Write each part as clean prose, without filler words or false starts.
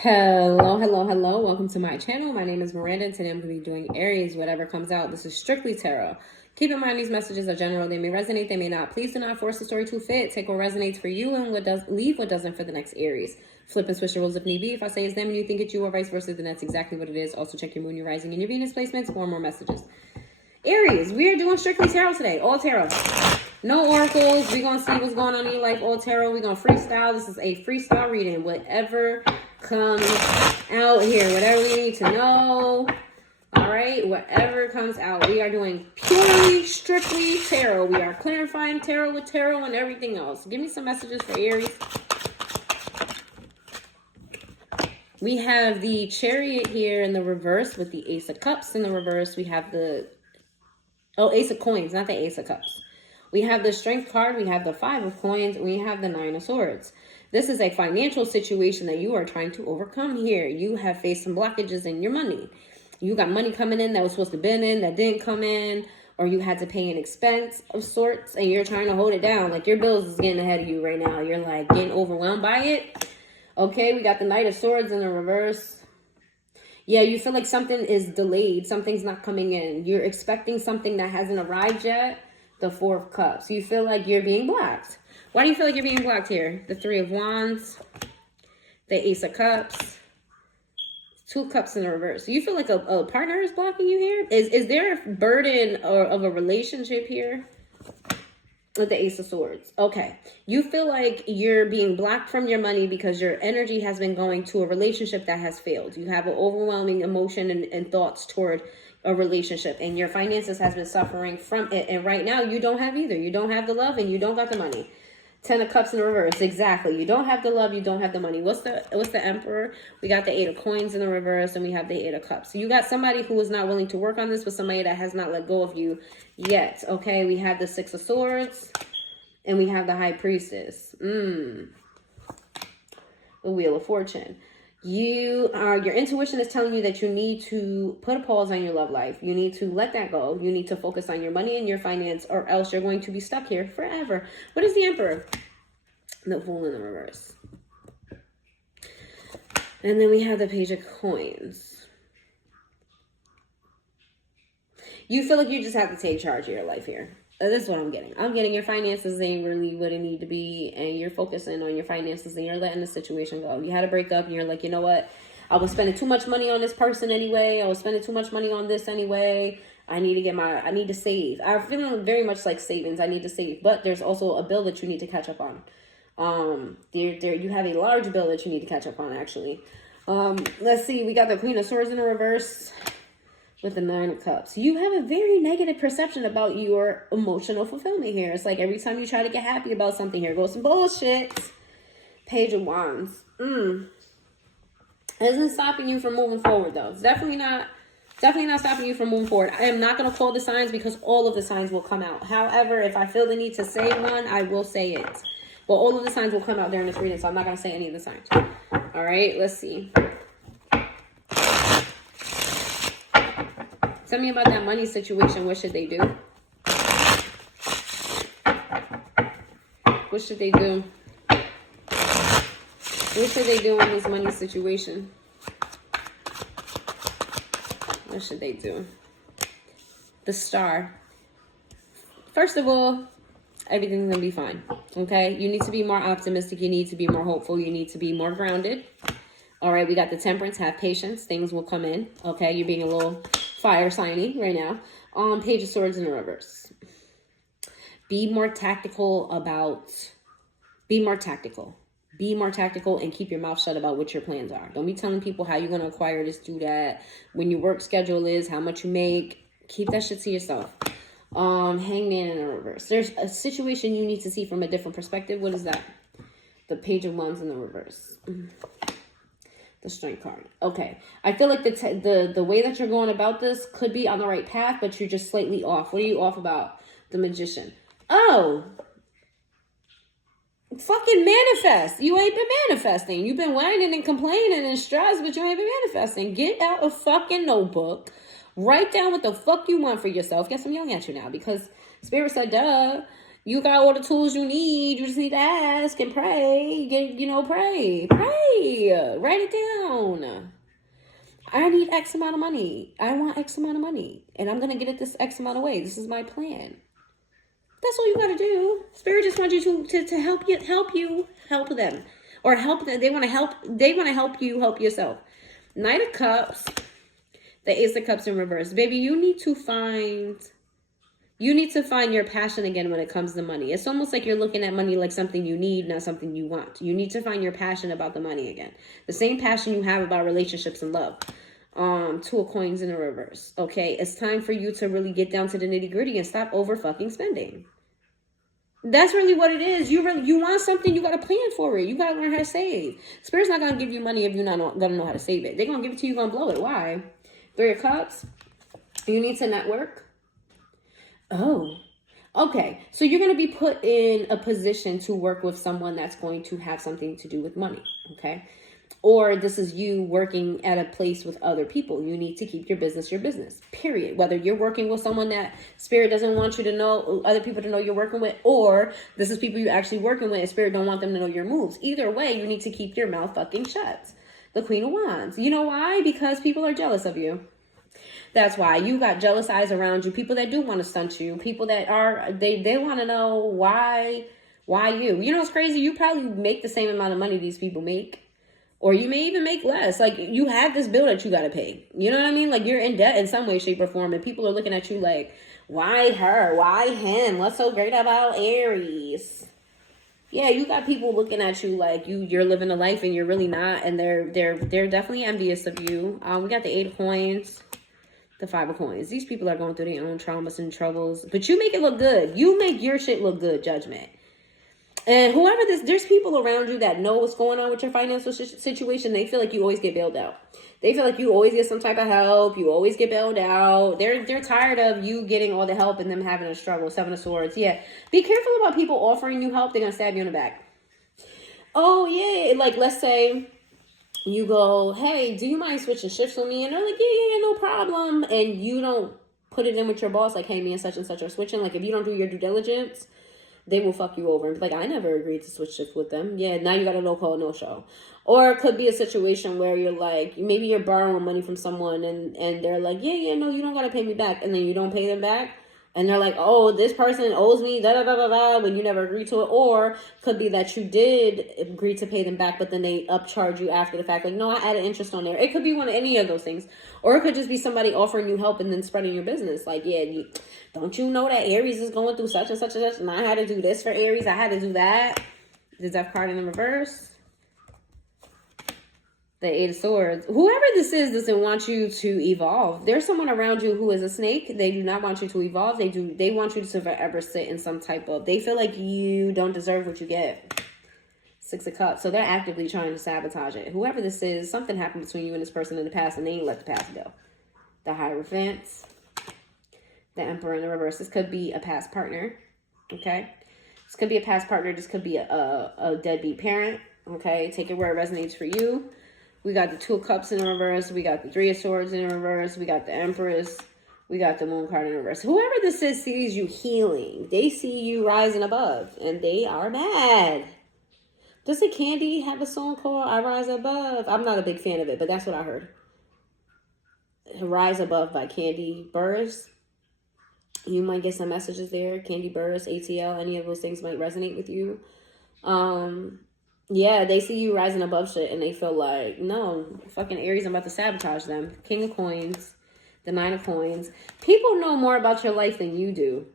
Hello. Welcome to my channel. My name is Miranda, and today I'm going to be doing Aries, whatever comes out. This is strictly tarot. Keep in mind these messages are general. They may resonate, they may not. Please do not force the story to fit. Take what resonates for you and leave what doesn't for the next Aries. Flip and switch the rules if need be. If I say it's them and you think it's you or vice versa, then that's exactly what it is. Also check your moon, your rising, and your Venus placements for more messages. Aries, we are doing strictly tarot today. All tarot. No oracles. We're going to see what's going on in your life. All tarot. We're going to freestyle. This is a freestyle reading. Whatever comes out here, whatever we need to know, all right, whatever comes out, we are doing purely strictly tarot. We are clarifying tarot with tarot and everything else. Give me some messages for Aries. We have the Chariot here in the reverse with the Ace of Cups in the reverse. We have the Ace of Coins, not the Ace of Cups. We have the Strength card, we have the Five of Coins, and we have the Nine of Swords. This is a financial situation that you are trying to overcome here. You have faced some blockages in your money. You got money coming in that was supposed to be in, that didn't come in, or you had to pay an expense of sorts, and you're trying to hold it down. Like your bills is getting ahead of you right now. You're like getting overwhelmed by it. Okay, we got the Knight of Swords in the reverse. Yeah, you feel like something is delayed. Something's not coming in. You're expecting something that hasn't arrived yet. The Four of Cups. You feel like you're being blocked. Why do you feel like you're being blocked here? The Three of Wands, the Ace of Cups, Two Cups in the reverse. Do you feel like a partner is blocking you here? Is there a burden of a relationship here? With the Ace of Swords. Okay. You feel like you're being blocked from your money because your energy has been going to a relationship that has failed. You have an overwhelming emotion and thoughts toward a relationship, and your finances has been suffering from it. And right now you don't have either. You don't have the love and you don't got the money. Ten of Cups in the reverse. Exactly. You don't have the love, you don't have the money. What's the Emperor? We got the Eight of Coins in the reverse, and we have the Eight of Cups. So you got somebody who is not willing to work on this with somebody that has not let go of you yet. Okay, we have the Six of Swords, and we have the High Priestess. The Wheel of Fortune. Your intuition is telling you that you need to put a pause on your love life. You need to let that go. You need to focus on your money and your finance, or else you're going to be stuck here forever. What is the Emperor? The Fool in the reverse. And then we have the Page of Coins. You feel like you just have to take charge of your life here. This is what I'm getting. I'm getting your finances ain't really what it need to be, and you're focusing on your finances and you're letting the situation go. You had a breakup and you're like, you know what? I was spending too much money on this person anyway. I was spending too much money on this anyway. I need to save. I'm feeling very much like savings. I need to save. But there's also a bill that you need to catch up on. You have a large bill that you need to catch up on, actually. Let's see. We got the Queen of Swords in the reverse. With the Nine of Cups. You have a very negative perception about your emotional fulfillment here. It's like every time you try to get happy about something, here goes some bullshit. Page of Wands. Isn't stopping you from moving forward, though. It's definitely not stopping you from moving forward. I am not going to call the signs because all of the signs will come out. However, if I feel the need to say one, I will say it. Well, all of the signs will come out during this reading, so I'm not going to say any of the signs. All right, let's see. Tell me about that money situation. What should they do? What should they do? What should they do in this money situation? What should they do? The Star. First of all, everything's going to be fine. Okay? You need to be more optimistic. You need to be more hopeful. You need to be more grounded. All right, we got the Temperance. Have patience. Things will come in. Okay? You're being a little fire signy right now. Page of Swords in the reverse. Be more tactical and keep your mouth shut about what your plans are. Don't be telling people how you're going to acquire this, do that, when your work schedule is, how much you make. Keep that shit to yourself. Hangman in the reverse. There's a situation you need to see from a different perspective. What is that? The Page of Wands in the reverse. The Strength card. Okay. I feel like the way that you're going about this could be on the right path, but you're just slightly off. What are you off about? The Magician. Oh. Fucking manifest. You ain't been manifesting. You've been whining and complaining and stressed, but you ain't been manifesting. Get out a fucking notebook. Write down what the fuck you want for yourself. Guess I'm yelling at you now because Spirit said, duh. You got all the tools you need. You just need to ask and pray. Pray. Write it down. I need X amount of money. I want X amount of money. And I'm going to get it this X amount of way. This is my plan. That's all you got to do. Spirit just wants you to help them. Or help them. They want to help you help yourself. Knight of Cups. The Ace of Cups in reverse. Baby, you need to find your passion again when it comes to money. It's almost like you're looking at money like something you need, not something you want. You need to find your passion about the money again. The same passion you have about relationships and love. Two of Coins in the reverse. Okay, it's time for you to really get down to the nitty gritty and stop over fucking spending. That's really what it is. You want something, you got to plan for it. You got to learn how to save. Spirit's not going to give you money if you're not going to know how to save it. They're going to give it to you, you're going to blow it. Why? Three of Cups. You need to network. Oh, okay. So you're going to be put in a position to work with someone that's going to have something to do with money. Okay. Or this is you working at a place with other people. You need to keep your business, period. Whether you're working with someone that Spirit doesn't want you to know, other people to know you're working with, or this is people you're actually working with and Spirit don't want them to know your moves. Either way, you need to keep your mouth fucking shut. The Queen of Wands. You know why? Because people are jealous of you. That's why you got jealous eyes around you. People that do want to stunt you. People that are, they want to know why you. You know what's crazy? You probably make the same amount of money these people make. Or you may even make less. Like, you have this bill that you got to pay. You know what I mean? Like, you're in debt in some way, shape, or form. And people are looking at you like, why her? Why him? What's so great about Aries? Yeah, you got people looking at you like you're living a life and you're really not. And they're definitely envious of you. We got the 8 of Coins. The 5 of Coins. These people are going through their own traumas and troubles. But you make it look good. You make your shit look good, Judgment. And there's people around you that know what's going on with your financial situation. They feel like you always get bailed out. They feel like you always get some type of help. You always get bailed out. They're tired of you getting all the help and them having a struggle. 7 of Swords. Yeah. Be careful about people offering you help. They're going to stab you in the back. Oh, yeah. Like, let's say you go, hey, do you mind switching shifts with me? And they're like, yeah, no problem. And you don't put it in with your boss, like, hey, me and such are switching. Like, if you don't do your due diligence, they will fuck you over and be like, I never agreed to switch shifts with them. Yeah, now you got a no call, no show. Or it could be a situation where you're like, maybe you're borrowing money from someone and they're like, yeah, no, you don't got to pay me back. And then you don't pay them back. And they're like, oh, this person owes me, when you never agreed to it. Or could be that you did agree to pay them back, but then they upcharge you after the fact. Like, no, I added interest on there. It could be any of those things. Or it could just be somebody offering you help and then spreading your business. Like, yeah, don't you know that Aries is going through such and such and such? And I had to do this for Aries. I had to do that. The Death card in the reverse. The 8 of Swords. Whoever this is doesn't want you to evolve. There's someone around you who is a snake. They do not want you to evolve. They want you to forever sit in some type of... They feel like you don't deserve what you get. 6 of Cups. So they're actively trying to sabotage it. Whoever this is, something happened between you and this person in the past and they ain't let the past go. The Hierophant. The Emperor in the reverse. This could be a past partner. Okay? This could be a past partner. This could be a deadbeat parent. Okay? Take it where it resonates for you. We got the 2 of Cups in the reverse. We got the 3 of Swords in the reverse. We got the Empress. We got the Moon card in the reverse. Whoever this is sees you healing. They see you rising above. And they are mad. Doesn't Candy have a song called I Rise Above? I'm not a big fan of it, but that's what I heard. Rise Above by Candy Burris. You might get some messages there. Candy Burris, ATL, any of those things might resonate with you. Yeah, they see you rising above shit and they feel like, no, fucking Aries, I'm about to sabotage them. King of Coins, the 9 of Coins. People know more about your life than you do.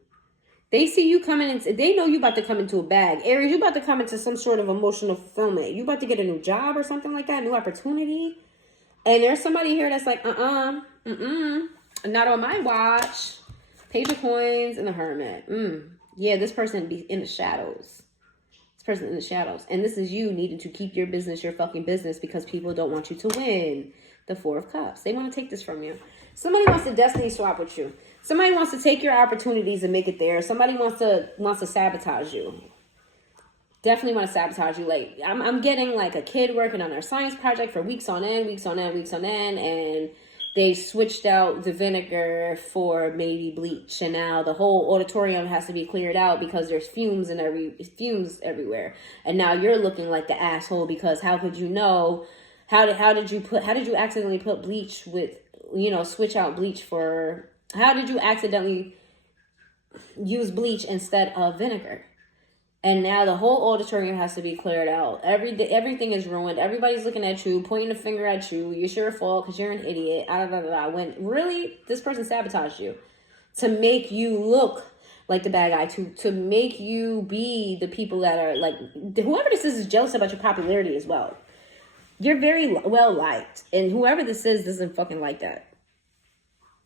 They see you coming in, they know you about to come into a bag. Aries, you about to come into some sort of emotional fulfillment. You about to get a new job or something like that, new opportunity. And there's somebody here that's like, not on my watch. Page of Coins and the Hermit. Yeah, this person be in the shadows. Person in the shadows. And this is you needing to keep your business, your fucking business, because people don't want you to win. The 4 of Cups. They want to take this from you. Somebody wants to destiny swap with you. Somebody wants to take your opportunities and make it theirs. Somebody wants to sabotage you. Definitely want to sabotage you. Like, I'm getting like a kid working on their science project for weeks on end, and they switched out the vinegar for maybe bleach, and now the whole auditorium has to be cleared out because there's fumes everywhere. And now you're looking like the asshole because how could you know? How did you accidentally put bleach with, switch out bleach for? How did you accidentally use bleach instead of vinegar? And now the whole auditorium has to be cleared out. Everything is ruined. Everybody's looking at you, pointing a finger at you. It's your fault because you're an idiot. When really, this person sabotaged you to make you look like the bad guy, to make you be the people that are like, whoever this is jealous about your popularity as well. You're very well liked. And whoever this is doesn't fucking like that.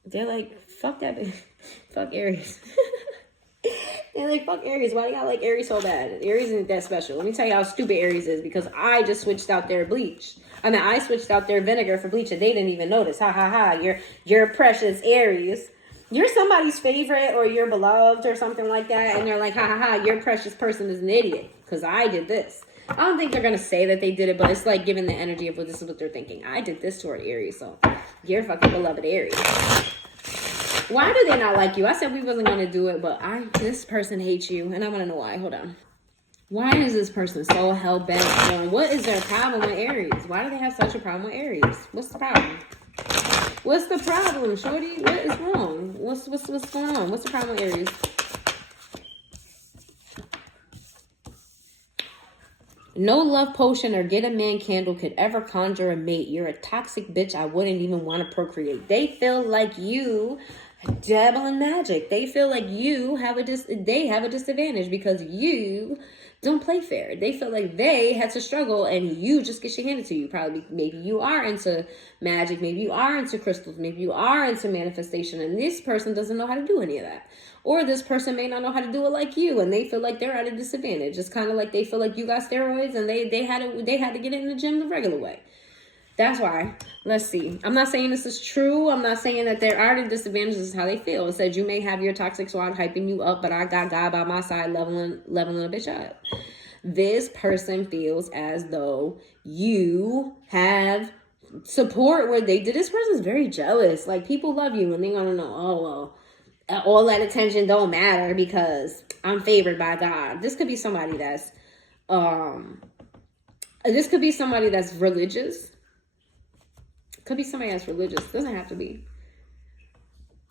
They're like, fuck that bitch. Fuck Aries. They're like, fuck Aries. Why do y'all like Aries so bad? Aries isn't that special. Let me tell you how stupid Aries is, because I just switched out their bleach. I switched out their vinegar for bleach and they didn't even notice. Ha ha ha. You're precious Aries. You're somebody's favorite or you're beloved or something like that. And they're like, ha ha ha, your precious person is an idiot because I did this. I don't think they're going to say that they did it, but it's like giving the energy of what this is what they're thinking. I did this toward Aries, so you're fucking beloved Aries. Why do they not like you? I said we wasn't going to do it, but this person hates you, and I want to know why. Hold on. Why is this person so hell-bent on? What is their problem with Aries? Why do they have such a problem with Aries? What's the problem? What's the problem, shorty? What is wrong? What's going on? What's the problem with Aries? No love potion or get a man candle could ever conjure a mate. You're a toxic bitch. I wouldn't even want to procreate. They feel like you dabble in magic. They feel like they have a disadvantage because you don't play fair. They feel like they had to struggle and you just get shit handed to you. Maybe you are into magic. Maybe you are into crystals. Maybe you are into manifestation. And this person doesn't know how to do any of that. Or this person may not know how to do it like you, and they feel like they're at a disadvantage. It's kind of like they feel like you got steroids, and they had to get it in the gym the regular way. That's why. Let's see. I'm not saying this is true. I'm not saying that there are the disadvantages. This is how they feel. It said you may have your toxic squad hyping you up, but I got God by my side leveling a bitch up. This person feels as though you have support where this person's very jealous. Like, people love you, and they're going to know, oh, well, all that attention don't matter because I'm favored by God. This could be somebody that's religious. Could be somebody that's religious. Doesn't have to be.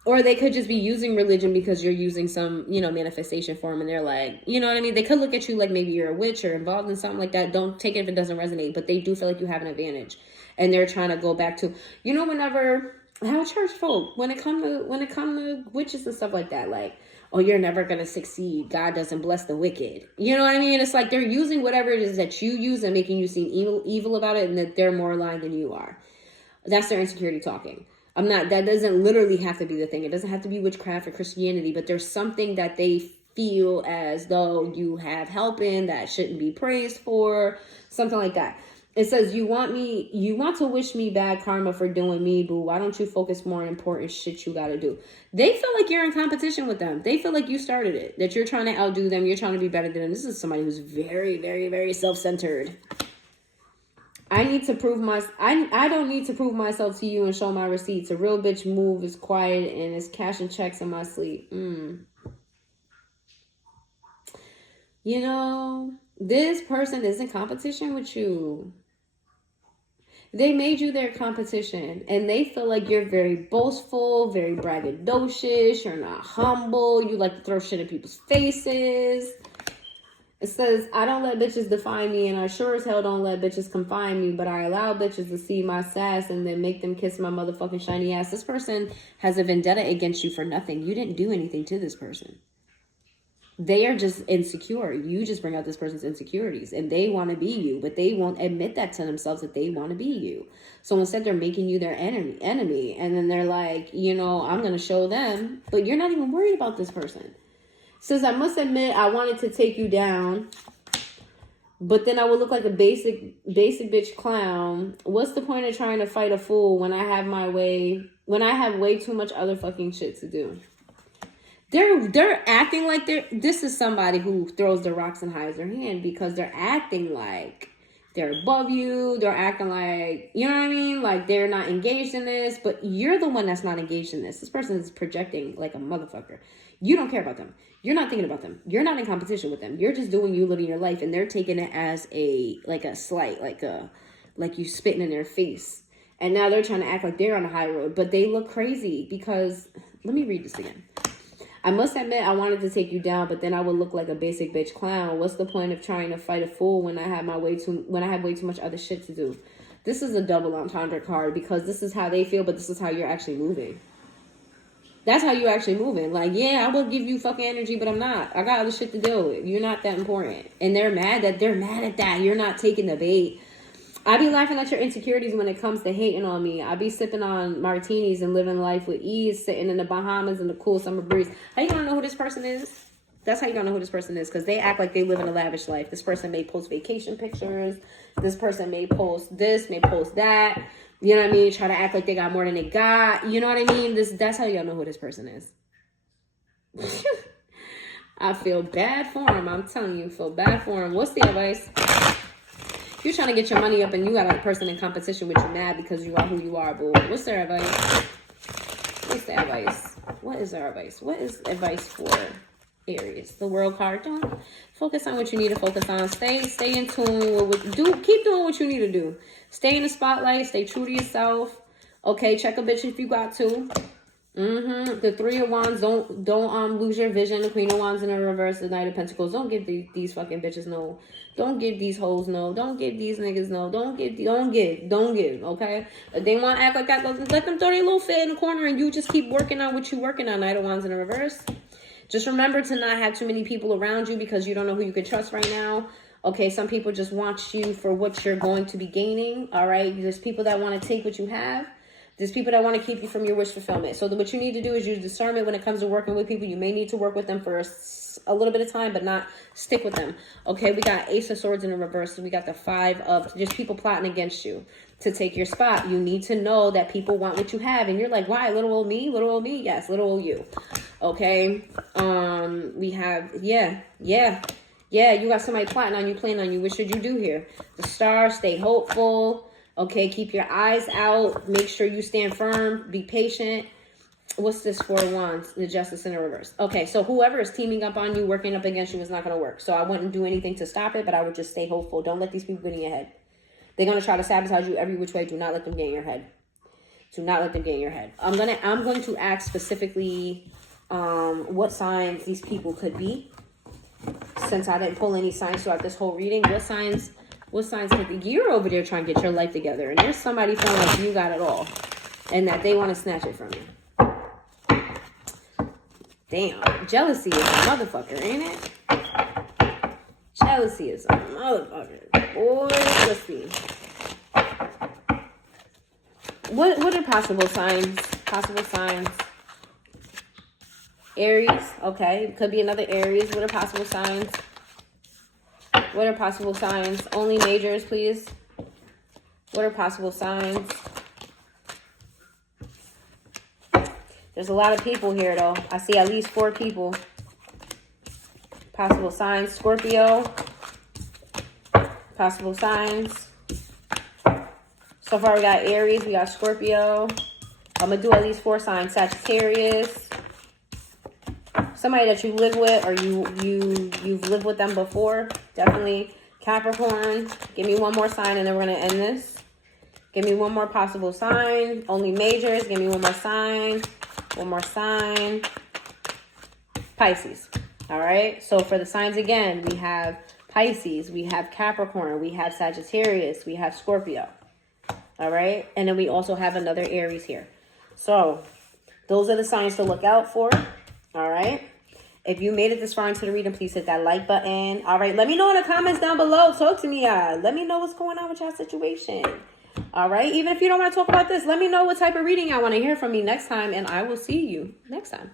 Or they could just be using religion because you're using some, manifestation form, and they're like, you know what I mean? They could look at you like maybe you're a witch or involved in something like that. Don't take it if it doesn't resonate, but they do feel like you have an advantage. And they're trying to go back to, whenever how church folk, when it come to witches and stuff like that, like, oh, you're never going to succeed. God doesn't bless the wicked. You know what I mean? It's like they're using whatever it is that you use and making you seem evil about it, and that they're more aligned than you are. That's their insecurity talking. That doesn't literally have to be the thing. It doesn't have to be witchcraft or Christianity, but there's something that they feel as though you have help in that shouldn't be praised for, something like that. It says, you want to wish me bad karma for doing me, boo. Why don't you focus more on important shit you got to do? They feel like you're in competition with them. They feel like you started it, that you're trying to outdo them. You're trying to be better than them. This is somebody who's very, very, very self-centered. I don't need to prove myself to you and show my receipts. A real bitch move is quiet and is cashing checks in my sleep. This person is in competition with you. They made you their competition, and they feel like you're very boastful, very braggadocious. You're not humble. You like to throw shit in people's faces. It says, I don't let bitches define me, and I sure as hell don't let bitches confine me, but I allow bitches to see my sass and then make them kiss my motherfucking shiny ass. This person has a vendetta against you for nothing. You didn't do anything to this person. They are just insecure. You just bring out this person's insecurities, and they want to be you, but they won't admit that to themselves that they want to be you. So instead, they're making you their enemy. And then they're like, I'm going to show them, but you're not even worried about this person. It says, I must admit, I wanted to take you down, but then I would look like a basic bitch clown. What's the point of trying to fight a fool when I have way too much other fucking shit to do? They're acting like this is somebody who throws the rocks and hides their hand, because they're acting like they're above you. They're acting like, you know what I mean? Like they're not engaged in this, but you're the one that's not engaged in this. This person is projecting like a motherfucker. You don't care about them. You're not thinking about them. You're not in competition with them. You're just doing you, living your life, and they're taking it as a slight, like you spitting in their face. And now they're trying to act like they're on the high road, but they look crazy because, let me read this again. I must admit I wanted to take you down, but then I would look like a basic bitch clown. What's the point of trying to fight a fool when I have way too much other shit to do? This is a double entendre card because this is how they feel, but this is how you're actually moving. That's how you're actually moving. Like, yeah, I will give you fucking energy, but I'm not. I got other shit to deal with. You're not that important. And they're mad at that. You're not taking the bait. I be laughing at your insecurities when it comes to hating on me. I be sipping on martinis and living life with ease, sitting in the Bahamas in the cool summer breeze. How you gonna know who this person is? That's how you gonna know who this person is, because they act like they live in a lavish life. This person may post vacation pictures. This person may post this, may post that. You know what I mean? Try to act like they got more than they got. You know what I mean? That's how y'all know who this person is. I feel bad for him. I'm telling you, feel bad for him. What's the advice? You're trying to get your money up and you got a person in competition with you mad because you are who you are, boo. What's their advice? What's the advice? What is their advice? What is advice for Aries? The World card. Don't focus on what you need to focus on. Stay in tune with keep doing what you need to do. Stay in the spotlight. Stay true to yourself. Okay, check a bitch if you got to. The Three of Wands, don't lose your vision. The Queen of Wands in the reverse, the Knight of Pentacles. Don't give these fucking bitches no. Don't give these hoes no. Don't give these niggas no. Don't give. Okay, if they want to act like that, let them throw their little fit in the corner, and you just keep working on what you working on. Knight of Wands in the reverse. Just remember to not have too many people around you because you don't know who you can trust right now. Okay, some people just want you for what you're going to be gaining. All right, there's people that want to take what you have. There's people that want to keep you from your wish fulfillment. So what you need to do is use discernment when it comes to working with people. You may need to work with them for a little bit of time, but not stick with them. Okay, we got Ace of Swords in the reverse. We got the Five of just people plotting against you to take your spot. You need to know that people want what you have. And you're like, why? Little old me? Little old me? Yes, little old you. Okay, we have, yeah, you got somebody plotting on you, playing on you. What should you do here? The Star, stay hopeful. Okay, keep your eyes out. Make sure you stand firm. Be patient. What's this Four of Wands? The Justice in the reverse. Okay, so whoever is teaming up on you, working up against you is not going to work. So I wouldn't do anything to stop it, but I would just stay hopeful. Don't let these people get in your head. They're going to try to sabotage you every which way. Do not let them get in your head. Do not let them get in your head. I'm going to ask specifically what signs these people could be. Since I didn't pull any signs throughout this whole reading, what signs could be? You're over there trying to get your life together, and there's somebody feeling like you got it all, and that they want to snatch it from you. Damn, jealousy is a motherfucker, ain't it? Jealousy is a motherfucker. Boy, let's see. What are possible signs? Possible signs. Aries, okay. It could be another Aries. What are possible signs? What are possible signs? Only majors, please. What are possible signs? There's a lot of people here, though. I see at least 4 people. Possible signs. Scorpio. Possible signs. So far, we got Aries. We got Scorpio. I'm going to do at least 4 signs. Sagittarius. Somebody that you live with or you've lived with them before. Definitely. Capricorn. Give me one more sign and then we're going to end this. Give me one more possible sign. Only majors. Give me one more sign. One more sign. Pisces. All right. So for the signs again, we have Pisces. We have Capricorn. We have Sagittarius. We have Scorpio. All right. And then we also have another Aries here. So those are the signs to look out for. All right. If you made it this far into the reading, please hit that like button. All right. Let me know in the comments down below. Talk to me, y'all. Let me know what's going on with y'all situation. All right. Even if you don't want to talk about this, let me know what type of reading I want to hear from me next time. And I will see you next time.